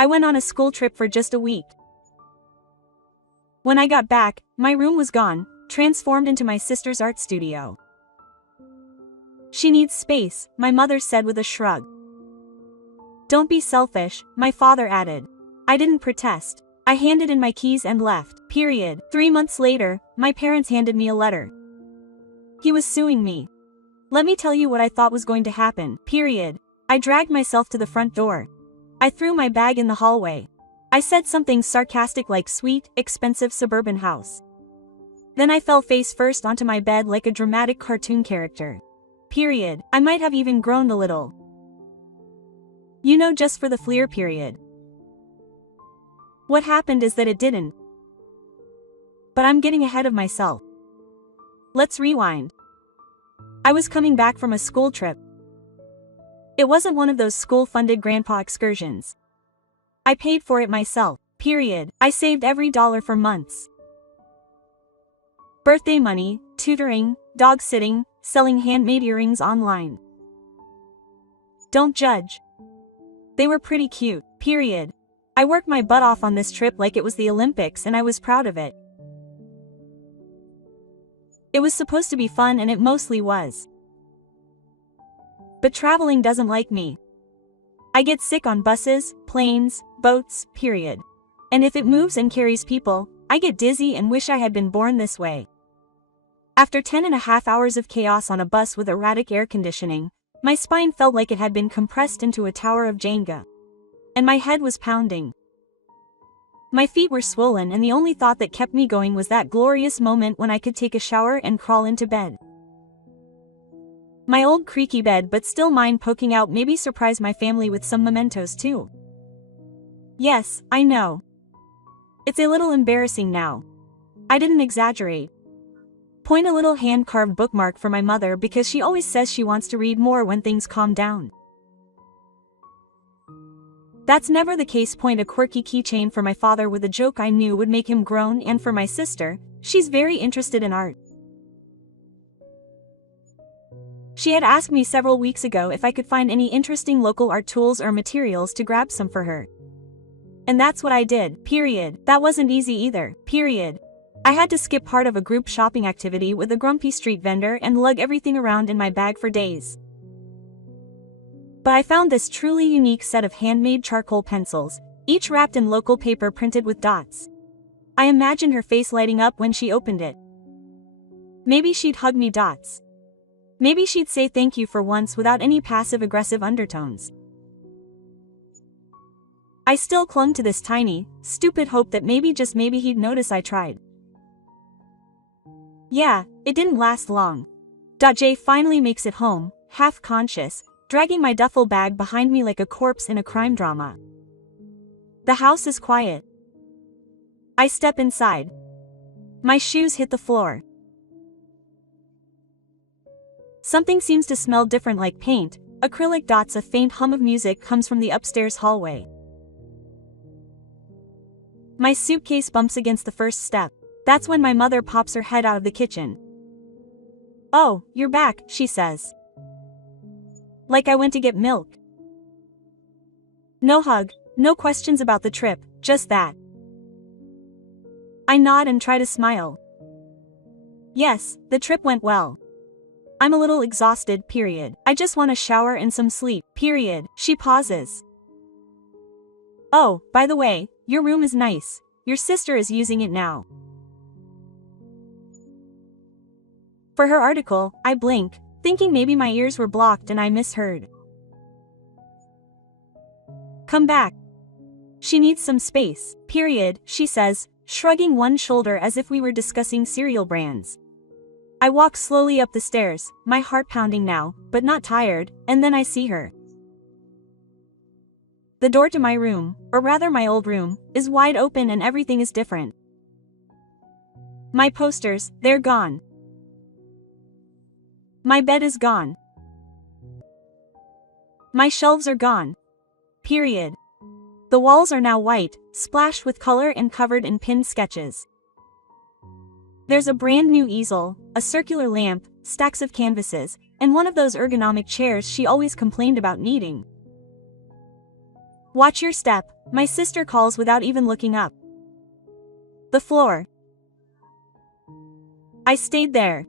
I went on a school trip for just a week. When I got back, my room was gone, transformed into my sister's art studio. She needs space, my mother said with a shrug. Don't be selfish, my father added. I didn't protest. I handed in my keys and left, period. 3 months later, my parents handed me a letter. He was suing me. Let me tell you what I thought was going to happen, period. I dragged myself to the front door. I threw my bag in the hallway. I said something sarcastic like sweet, expensive suburban house. Then I fell face first onto my bed like a dramatic cartoon character. Period. I might have even groaned a little. You know, just for the fleer period. What happened is that it didn't. But I'm getting ahead of myself. Let's rewind. I was coming back from a school trip. It wasn't one of those school-funded grandpa excursions. I paid for it myself, period. I saved every dollar for months. Birthday money, tutoring, dog sitting, selling handmade earrings online. Don't judge. They were pretty cute, period. I worked my butt off on this trip like it was the Olympics and I was proud of it. It was supposed to be fun and it mostly was. But traveling doesn't like me. I get sick on buses, planes, boats, period. And if it moves and carries people, I get dizzy and wish I had been born this way. After 10.5 hours of chaos on a bus with erratic air conditioning, my spine felt like it had been compressed into a tower of Jenga. And my head was pounding. My feet were swollen and the only thought that kept me going was that glorious moment when I could take a shower and crawl into bed. My old creaky bed, but still mine, poking out, maybe surprise my family with some mementos too. Yes, I know. It's a little embarrassing now. I didn't exaggerate. Point a little hand-carved bookmark for my mother because she always says she wants to read more when things calm down. That's never the case. Point a quirky keychain for my father with a joke I knew would make him groan, and for my sister, she's very interested in art. She had asked me several weeks ago if I could find any interesting local art tools or materials to grab some for her. And that's what I did, period. That wasn't easy either, period. I had to skip part of a group shopping activity with a grumpy street vendor and lug everything around in my bag for days. But I found this truly unique set of handmade charcoal pencils, each wrapped in local paper printed with dots. I imagined her face lighting up when she opened it. Maybe she'd hug me, dots. Maybe she'd say thank you for once without any passive-aggressive undertones. I still clung to this tiny, stupid hope that maybe, just maybe, he'd notice I tried. Yeah, it didn't last long. Jay finally makes it home, half-conscious, dragging my duffel bag behind me like a corpse in a crime drama. The house is quiet. I step inside. My shoes hit the floor. Something seems to smell different, like paint, acrylic dots. A faint hum of music comes from the upstairs hallway. My suitcase bumps against the first step. That's when my mother pops her head out of the kitchen. "Oh, you're back," she says. Like I went to get milk. No hug, no questions about the trip, just that. I nod and try to smile. Yes, the trip went well. I'm a little exhausted, period. I just want a shower and some sleep, period. She pauses. Oh, by the way, your room is nice. Your sister is using it now. For her article, I blink, thinking maybe my ears were blocked and I misheard. Come back. She needs some space, period, she says, shrugging one shoulder as if we were discussing cereal brands. I walk slowly up the stairs, my heart pounding now, but not tired, and then I see her. The door to my room, or rather my old room, is wide open and everything is different. My posters, they're gone. My bed is gone. My shelves are gone. Period. The walls are now white, splashed with color and covered in pinned sketches. There's a brand new easel, a circular lamp, stacks of canvases, and one of those ergonomic chairs she always complained about needing. Watch your step, my sister calls without even looking up. The floor. I stayed there.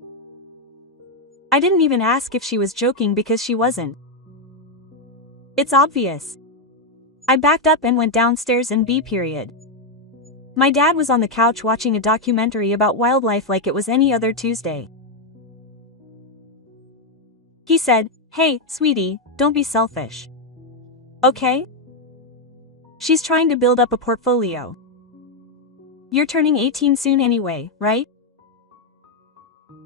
I didn't even ask if she was joking because she wasn't. It's obvious. I backed up and went downstairs and period. My dad was on the couch watching a documentary about wildlife like it was any other Tuesday. He said, "Hey, sweetie, don't be selfish. Okay? She's trying to build up a portfolio. You're turning 18 soon anyway, right?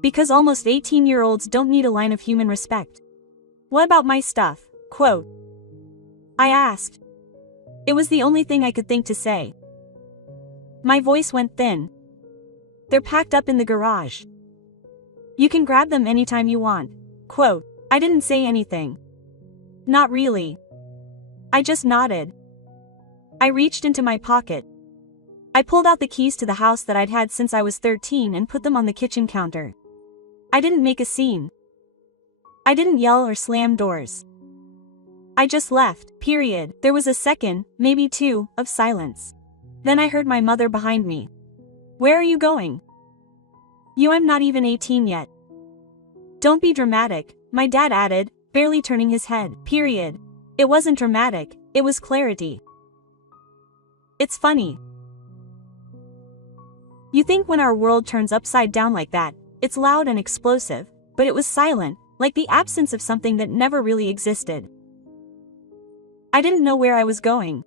Because almost 18-year-olds don't need a line of human respect. What about my stuff?" Quote. I asked. It was the only thing I could think to say. My voice went thin. They're packed up in the garage. You can grab them anytime you want. Quote. I didn't say anything. Not really. I just nodded. I reached into my pocket. I pulled out the keys to the house that I'd had since I was 13 and put them on the kitchen counter. I didn't make a scene. I didn't yell or slam doors. I just left, period. There was a second, maybe two, of silence. Then I heard my mother behind me. Where are you going? I'm not even 18 yet. Don't be dramatic, my dad added, barely turning his head, period. It wasn't dramatic, it was clarity. It's funny. You think when our world turns upside down like that, it's loud and explosive, but it was silent, like the absence of something that never really existed. I didn't know where I was going.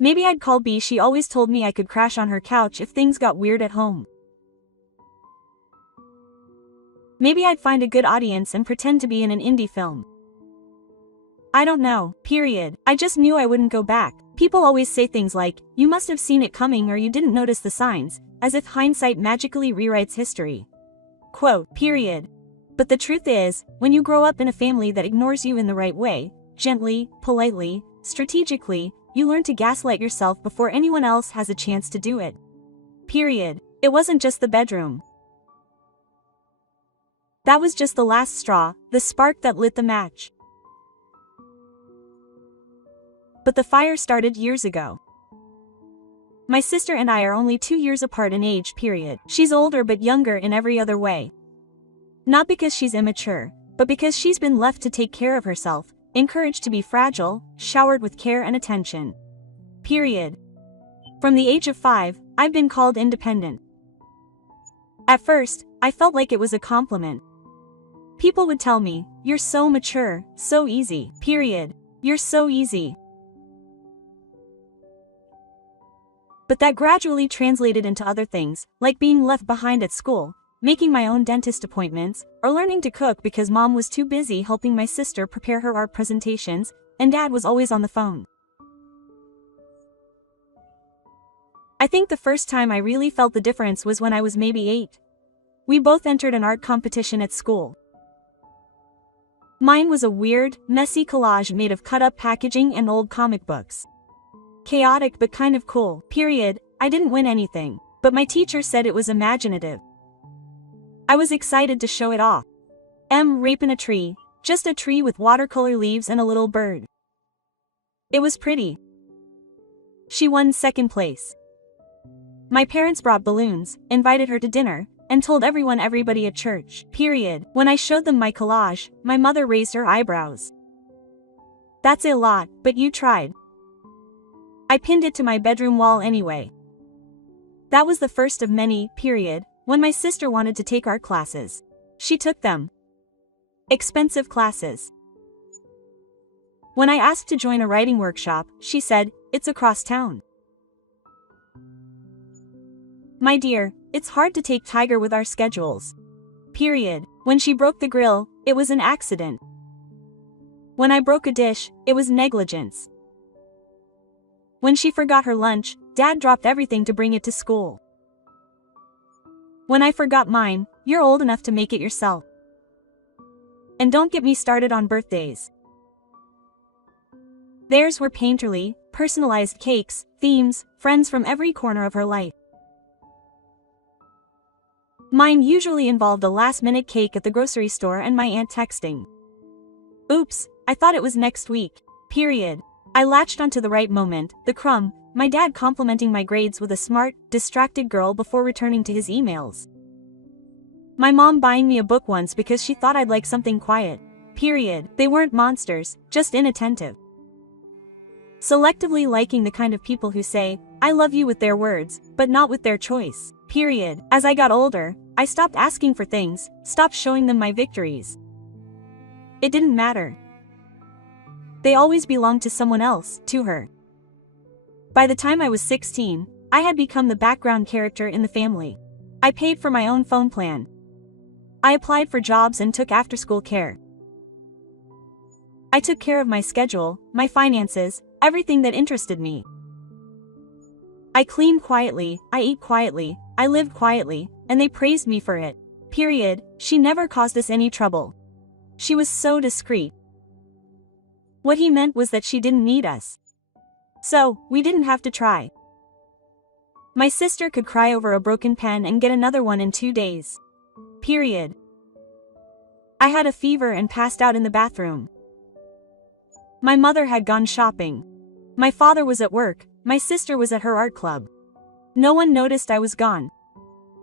Maybe I'd call B. She always told me I could crash on her couch if things got weird at home. Maybe I'd find a good audience and pretend to be in an indie film. I don't know, period. I just knew I wouldn't go back. People always say things like, you must have seen it coming or you didn't notice the signs, as if hindsight magically rewrites history. Quote, period. But the truth is, when you grow up in a family that ignores you in the right way, gently, politely, strategically, you learn to gaslight yourself before anyone else has a chance to do it. Period. It wasn't just the bedroom. That was just the last straw, the spark that lit the match. But the fire started years ago. My sister and I are only 2 years apart in age, period. She's older but younger in every other way. Not because she's immature, but because she's been left to take care of herself, encouraged to be fragile, showered with care and attention. Period. From the age of 5, I've been called independent. At first, I felt like it was a compliment. People would tell me, "You're so mature, so easy, period. You're so easy." But that gradually translated into other things, like being left behind at school, making my own dentist appointments, or learning to cook because mom was too busy helping my sister prepare her art presentations, and dad was always on the phone. I think the first time I really felt the difference was when I was maybe 8. We both entered an art competition at school. Mine was a weird, messy collage made of cut-up packaging and old comic books. Chaotic but kind of cool, period. I didn't win anything, but my teacher said it was imaginative. I was excited to show it off. Rape in a tree, just a tree with watercolor leaves and a little bird. It was pretty. She won second place. My parents brought balloons, invited her to dinner, and told everybody at church, period. When I showed them my collage, my mother raised her eyebrows. That's a lot, but you tried. I pinned it to my bedroom wall anyway. That was the first of many, period, when my sister wanted to take art classes. She took them. Expensive classes. When I asked to join a writing workshop, she said, "It's across town." My dear, it's hard to take Tiger with our schedules. Period. When she broke the grill, it was an accident. When I broke a dish, it was negligence. When she forgot her lunch, Dad dropped everything to bring it to school. When I forgot mine, you're old enough to make it yourself. And don't get me started on birthdays. Theirs were painterly, personalized cakes, themes, friends from every corner of her life. Mine usually involved a last-minute cake at the grocery store and my aunt texting, "Oops, I thought it was next week." Period. I latched onto the right moment, the crumb, my dad complimenting my grades with a smart, distracted girl before returning to his emails. My mom buying me a book once because she thought I'd like something quiet. Period. They weren't monsters, just inattentive. Selectively liking the kind of people who say, I love you with their words, but not with their choice. Period. As I got older, I stopped asking for things, stopped showing them my victories. It didn't matter. They always belonged to someone else, to her. By the time I was 16, I had become the background character in the family. I paid for my own phone plan. I applied for jobs and took after-school care. I took care of my schedule, my finances, everything that interested me. I cleaned quietly, I ate quietly, I lived quietly, and they praised me for it. Period. She never caused us any trouble. She was so discreet. What he meant was that she didn't need us. So, we didn't have to try. My sister could cry over a broken pen and get another one in 2 days. Period. I had a fever and passed out in the bathroom. My mother had gone shopping. My father was at work, my sister was at her art club. No one noticed I was gone.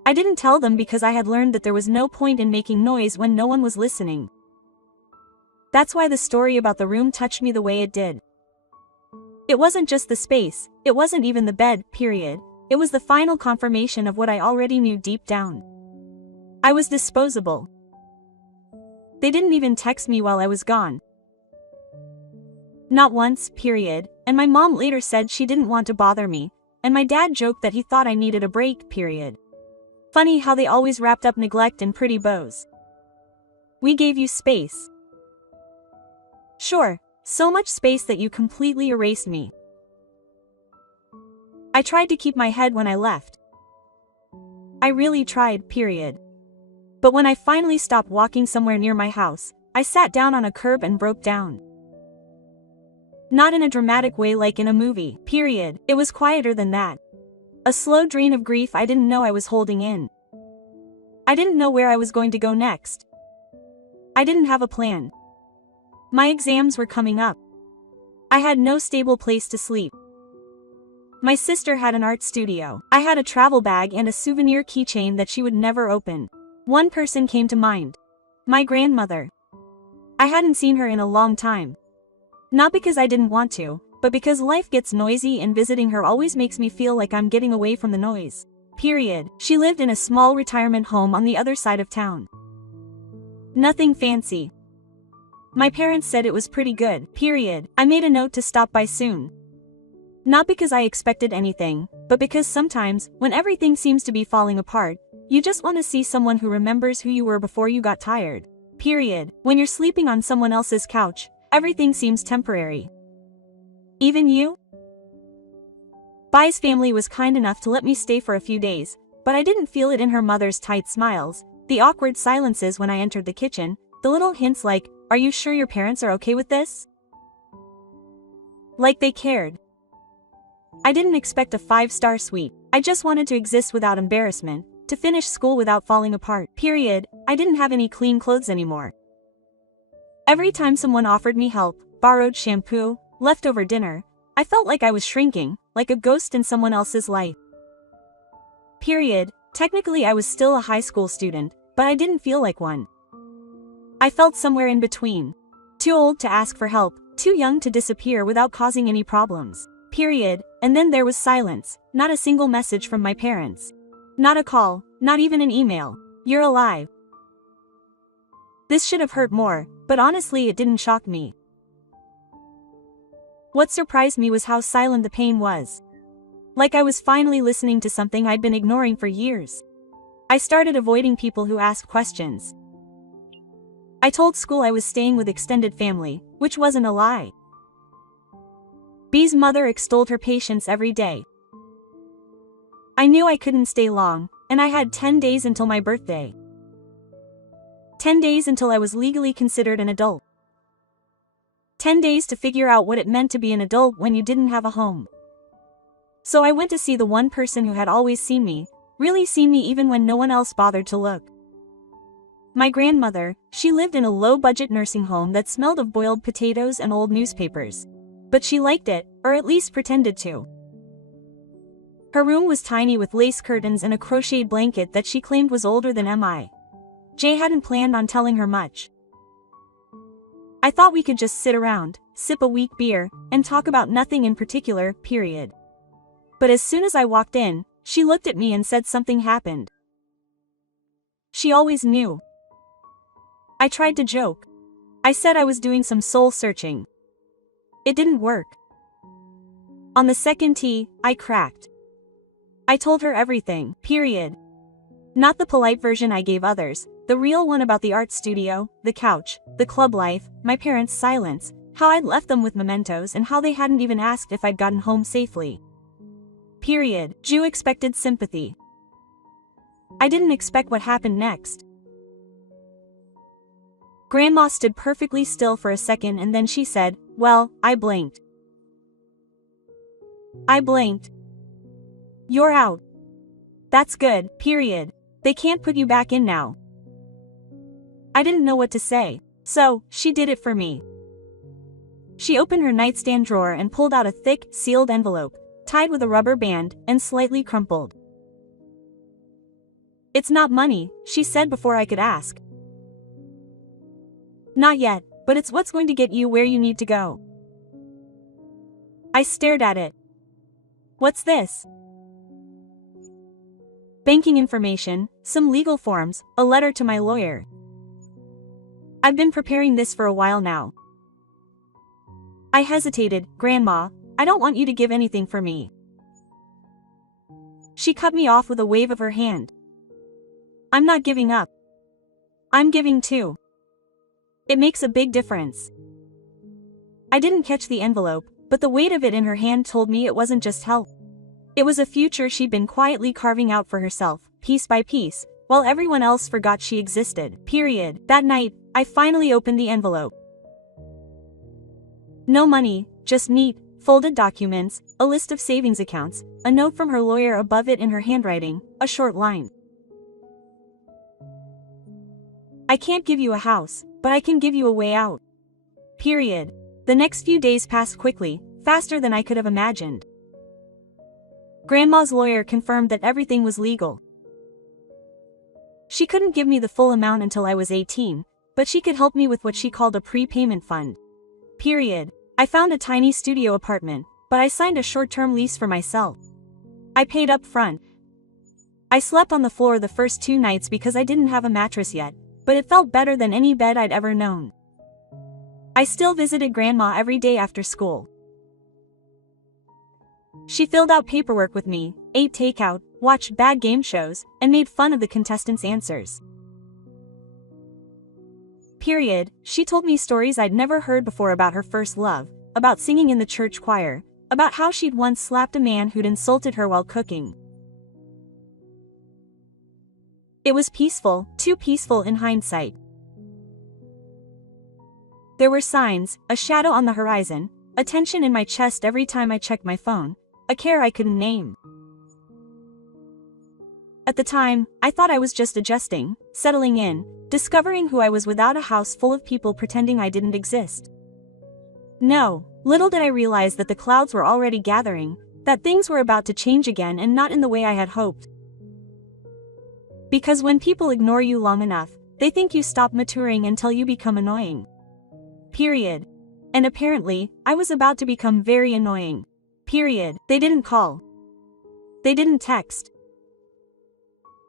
I didn't tell them because I had learned that there was no point in making noise when no one was listening. That's why the story about the room touched me the way it did. It wasn't just the space, it wasn't even the bed, period. It was the final confirmation of what I already knew deep down. I was disposable. They didn't even text me while I was gone. Not once, period, and my mom later said she didn't want to bother me, and my dad joked that he thought I needed a break, period. Funny how they always wrapped up neglect in pretty bows. We gave you space. Sure, so much space that you completely erased me. I tried to keep my head when I left. I really tried, period. But when I finally stopped walking somewhere near my house, I sat down on a curb and broke down. Not in a dramatic way like in a movie, period. It was quieter than that. A slow drain of grief I didn't know I was holding in. I didn't know where I was going to go next. I didn't have a plan. My exams were coming up. I had no stable place to sleep. My sister had an art studio. I had a travel bag and a souvenir keychain that she would never open. One person came to mind. My grandmother. I hadn't seen her in a long time. Not because I didn't want to, but because life gets noisy and visiting her always makes me feel like I'm getting away from the noise. Period. She lived in a small retirement home on the other side of town. Nothing fancy. My parents said it was pretty good, period. I made a note to stop by soon. Not because I expected anything, but because sometimes, when everything seems to be falling apart, you just want to see someone who remembers who you were before you got tired. Period. When you're sleeping on someone else's couch, everything seems temporary. Even you? Bai's family was kind enough to let me stay for a few days, but I didn't feel it in her mother's tight smiles, the awkward silences when I entered the kitchen, the little hints like, "Are you sure your parents are okay with this?" Like they cared. I didn't expect a 5-star suite. I just wanted to exist without embarrassment, to finish school without falling apart. Period. I didn't have any clean clothes anymore. Every time someone offered me help, borrowed shampoo, leftover dinner, I felt like I was shrinking, like a ghost in someone else's life. Period. Technically I was still a high school student, but I didn't feel like one. I felt somewhere in between. Too old to ask for help, too young to disappear without causing any problems. Period. And then there was silence, not a single message from my parents. Not a call, not even an email. "You're alive." This should have hurt more, but honestly it didn't shock me. What surprised me was how silent the pain was. Like I was finally listening to something I'd been ignoring for years. I started avoiding people who asked questions. I told school I was staying with extended family, which wasn't a lie. B's mother extolled her patience every day. I knew I couldn't stay long, and I had 10 days until my birthday. 10 days until I was legally considered an adult. 10 days to figure out what it meant to be an adult when you didn't have a home. So I went to see the one person who had always seen me, really seen me even when no one else bothered to look. My grandmother. She lived in a low-budget nursing home that smelled of boiled potatoes and old newspapers. but she liked it, or at least pretended to. Her room was tiny with lace curtains and a crocheted blanket that she claimed was older than MI. Jay hadn't planned on telling her much. I thought we could just sit around, sip a weak beer, and talk about nothing in particular, period. But as soon as I walked in, she looked at me and said something happened. She always knew. I tried to joke. I said I was doing some soul searching. It didn't work. On the second tee, I cracked. I told her everything, period. Not the polite version I gave others, the real one about the art studio, the couch, the club life, my parents' silence, how I'd left them with mementos and how they hadn't even asked if I'd gotten home safely. Period. Ju expected sympathy. I didn't expect what happened next. Grandma stood perfectly still for a second and then she said, "Well, I blinked." I blinked. "You're out. That's good, period. They can't put you back in now." I didn't know what to say, so she did it for me. She opened her nightstand drawer and pulled out a thick, sealed envelope, tied with a rubber band, and slightly crumpled. "It's not money," she said before I could ask. "Not yet, but it's what's going to get you where you need to go." I stared at it. "What's this?" "Banking information, some legal forms, a letter to my lawyer." "I've been preparing this for a while now." I hesitated. "Grandma, I don't want you to give anything for me." She cut me off with a wave of her hand. "I'm not giving up. I'm giving too. It makes a big difference." I didn't catch the envelope, but the weight of it in her hand told me it wasn't just help. It was a future she'd been quietly carving out for herself, piece by piece, while everyone else forgot she existed, period. That night, I finally opened the envelope. No money, just neat, folded documents, a list of savings accounts, a note from her lawyer above it in her handwriting, a short line. "I can't give you a house, but I can give you a way out. Period." The next few days passed quickly, faster than I could have imagined. Grandma's lawyer confirmed that everything was legal. She couldn't give me the full amount until I was 18, but she could help me with what she called a prepayment fund. Period. I found a tiny studio apartment, but I signed a short-term lease for myself. I paid up front. I slept on the floor the first 2 nights because I didn't have a mattress yet, but it felt better than any bed I'd ever known. I still visited Grandma every day after school. She filled out paperwork with me, ate takeout, watched bad game shows, and made fun of the contestants' answers. Period. She told me stories I'd never heard before about her first love, about singing in the church choir, about how she'd once slapped a man who'd insulted her while cooking. It was peaceful, too peaceful in hindsight. There were signs, a shadow on the horizon, a tension in my chest every time I checked my phone, a care I couldn't name. At the time, I thought I was just adjusting, settling in, discovering who I was without a house full of people pretending I didn't exist. No, little did I realize that the clouds were already gathering, that things were about to change again and not in the way I had hoped. Because when people ignore you long enough, they think you stop maturing until you become annoying. Period. And apparently, I was about to become very annoying. Period. They didn't call. They didn't text.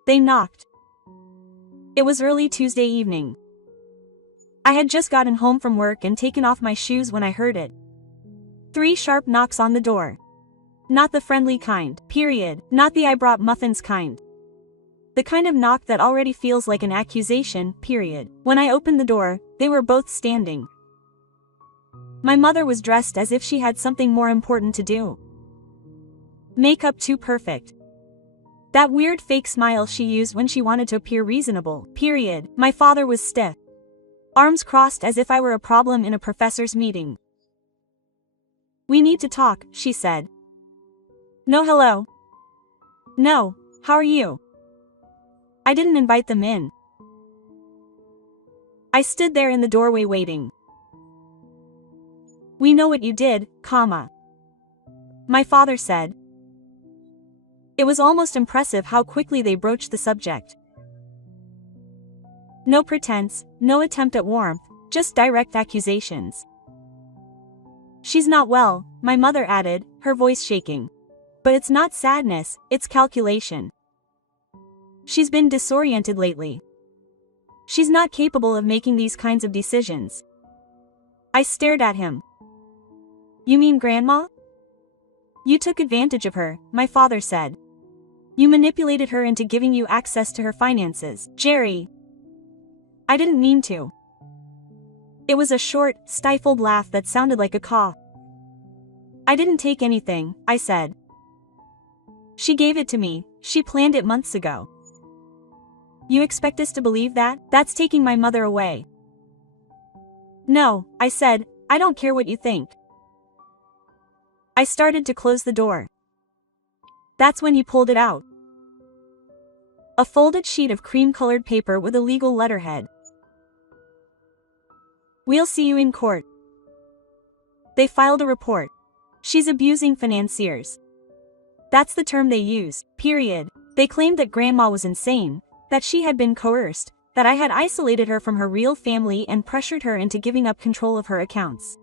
They knocked. It was early Tuesday evening. I had just gotten home from work and taken off my shoes when I heard it. 3 sharp knocks on the door. Not the friendly kind, period, not the "I brought muffins" kind. The kind of knock that already feels like an accusation, period. When I opened the door, they were both standing. My mother was dressed as if she had something more important to do. Makeup too perfect. That weird fake smile she used when she wanted to appear reasonable, period. My father was stiff. Arms crossed as if I were a problem in a professor's meeting. "We need to talk," she said. "No hello." "No, how are you?" I didn't invite them in. I stood there in the doorway waiting. We know what you did, comma. My father said. It was almost impressive how quickly they broached the subject. No pretense, no attempt at warmth, just direct accusations. She's not well, my mother added, her voice shaking. But it's not sadness, it's calculation. She's been disoriented lately. She's not capable of making these kinds of decisions. I stared at him. You mean Grandma? You took advantage of her, my father said. You manipulated her into giving you access to her finances, Jerry. I didn't mean to. It was a short, stifled laugh that sounded like a cough. I didn't take anything, I said. She gave it to me, she planned it months ago. You expect us to believe that? That's taking my mother away. No, I said, I don't care what you think. I started to close the door. That's when he pulled it out. A folded sheet of cream-colored paper with a legal letterhead. We'll see you in court. They filed a report. She's abusing financiers. That's the term they used, period. They claimed that Grandma was insane, that she had been coerced, that I had isolated her from her real family and pressured her into giving up control of her accounts.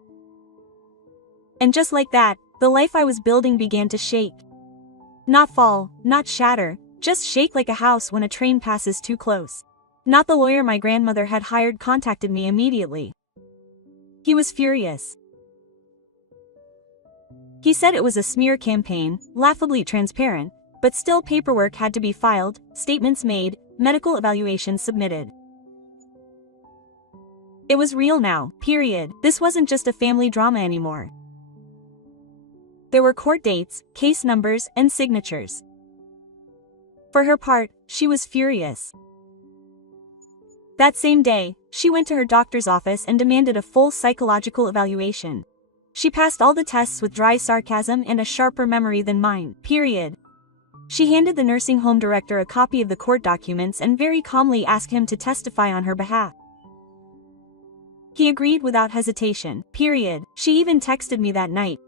And just like that, the life I was building began to shake. Not fall, not shatter, just shake like a house when a train passes too close. Not the lawyer my grandmother had hired contacted me immediately. He was furious. He said it was a smear campaign, laughably transparent, but still paperwork had to be filed, statements made, medical evaluations submitted. It was real now, period. This wasn't just a family drama anymore. There were court dates, case numbers, and signatures. For her part, she was furious. That same day, she went to her doctor's office and demanded a full psychological evaluation. She passed all the tests with dry sarcasm and a sharper memory than mine, period. She handed the nursing home director a copy of the court documents and very calmly asked him to testify on her behalf. He agreed without hesitation, period. She even texted me that night.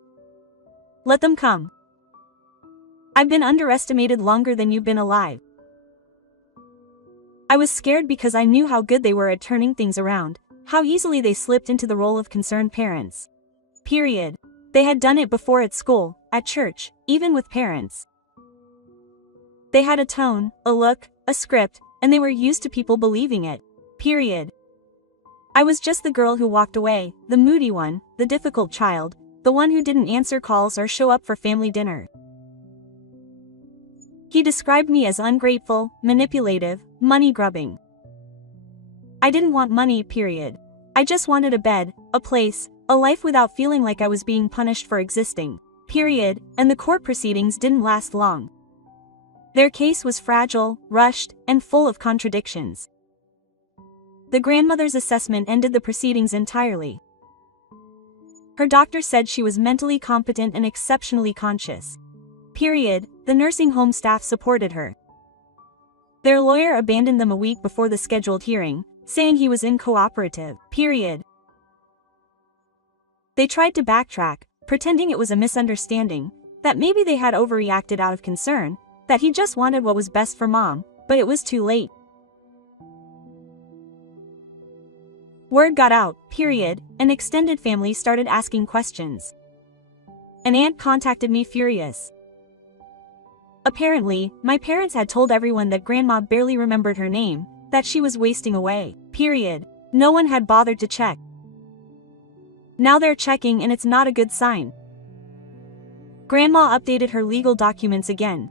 Let them come. I've been underestimated longer than you've been alive. I was scared because I knew how good they were at turning things around, how easily they slipped into the role of concerned parents. Period. They had done it before at school, at church, even with parents. They had a tone, a look, a script, and they were used to people believing it. Period. I was just the girl who walked away, the moody one, the difficult child, the one who didn't answer calls or show up for family dinner. He described me as ungrateful, manipulative, money-grubbing. I didn't want money, period. I just wanted a bed, a place, a life without feeling like I was being punished for existing, period, and the court proceedings didn't last long. Their case was fragile, rushed, and full of contradictions. The grandmother's assessment ended the proceedings entirely. Her doctor said she was mentally competent and exceptionally conscious. Period. The nursing home staff supported her. Their lawyer abandoned them a week before the scheduled hearing, saying he was uncooperative. Period. They tried to backtrack, pretending it was a misunderstanding, that maybe they had overreacted out of concern, that he just wanted what was best for Mom, but it was too late. Word got out, period, and extended family started asking questions. An aunt contacted me furious. Apparently, my parents had told everyone that Grandma barely remembered her name, that she was wasting away, period. No one had bothered to check. Now they're checking and it's not a good sign. Grandma updated her legal documents again.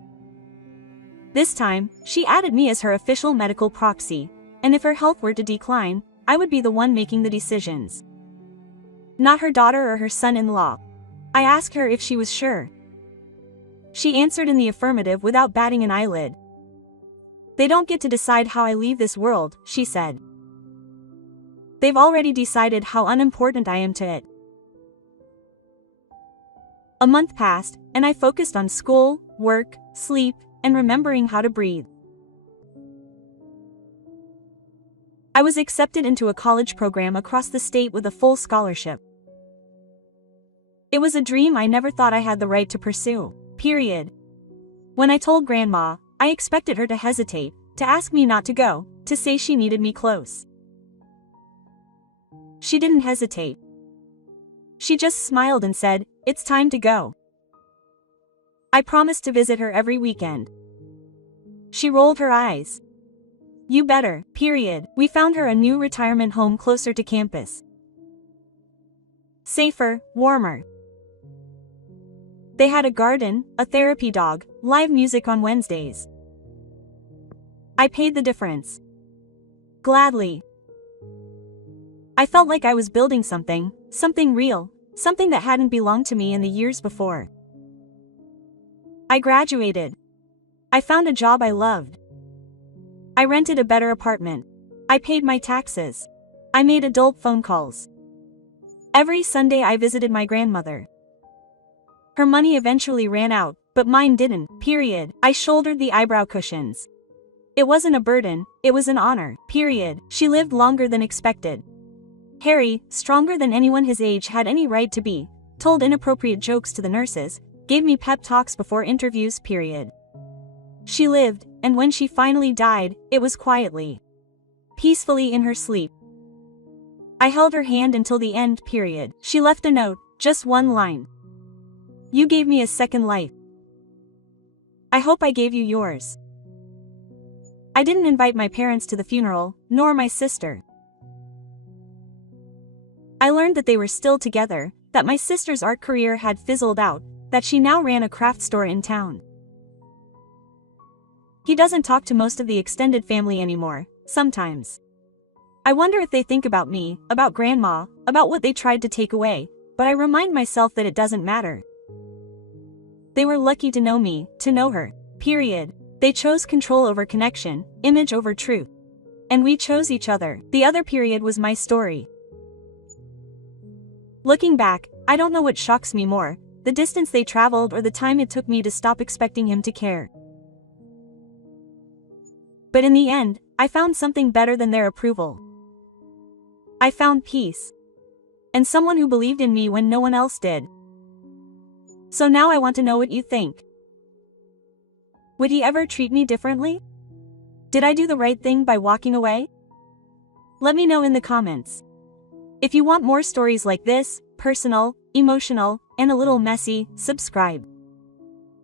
This time, she added me as her official medical proxy, and if her health were to decline, I would be the one making the decisions. Not her daughter or her son-in-law. I asked her if she was sure. She answered in the affirmative without batting an eyelid. They don't get to decide how I leave this world, she said. They've already decided how unimportant I am to it. A month passed, and I focused on school, work, sleep, and remembering how to breathe. I was accepted into a college program across the state with a full scholarship. It was a dream I never thought I had the right to pursue. Period. When I told Grandma, I expected her to hesitate, to ask me not to go, to say she needed me close. She didn't hesitate. She just smiled and said, "It's time to go." I promised to visit her every weekend. She rolled her eyes. "You better." Period. We found her a new retirement home closer to campus. Safer, warmer. They had a garden, a therapy dog, live music on Wednesdays. I paid the difference. Gladly. I felt like I was building something real, something that hadn't belonged to me in the years before. I graduated. I found a job I loved. I rented a better apartment. I paid my taxes. I made adult phone calls. Every Sunday I visited my grandmother. Her money eventually ran out, but mine didn't. Period. I shouldered the eyebrow cushions. It wasn't a burden, it was an honor. Period. She lived longer than expected. Harry, stronger than anyone his age had any right to be, told inappropriate jokes to the nurses, gave me pep talks before interviews. Period. She lived, and when she finally died, it was quietly. Peacefully in her sleep. I held her hand until the end. Period. She left a note, just one line. "You gave me a second life. I hope I gave you yours." I didn't invite my parents to the funeral, nor my sister. I learned that they were still together, that my sister's art career had fizzled out, that she now ran a craft store in town. He doesn't talk to most of the extended family anymore, sometimes. I wonder if they think about me, about Grandma, about what they tried to take away, but I remind myself that it doesn't matter. They were lucky to know me, to know her. Period. They chose control over connection, image over truth. And we chose each other. The other period was my story. Looking back, I don't know what shocks me more, the distance they traveled or the time it took me to stop expecting him to care. But in the end, I found something better than their approval. I found peace. And someone who believed in me when no one else did. So now I want to know what you think. Would he ever treat me differently? Did I do the right thing by walking away? Let me know in the comments. If you want more stories like this, personal, emotional, and a little messy, subscribe.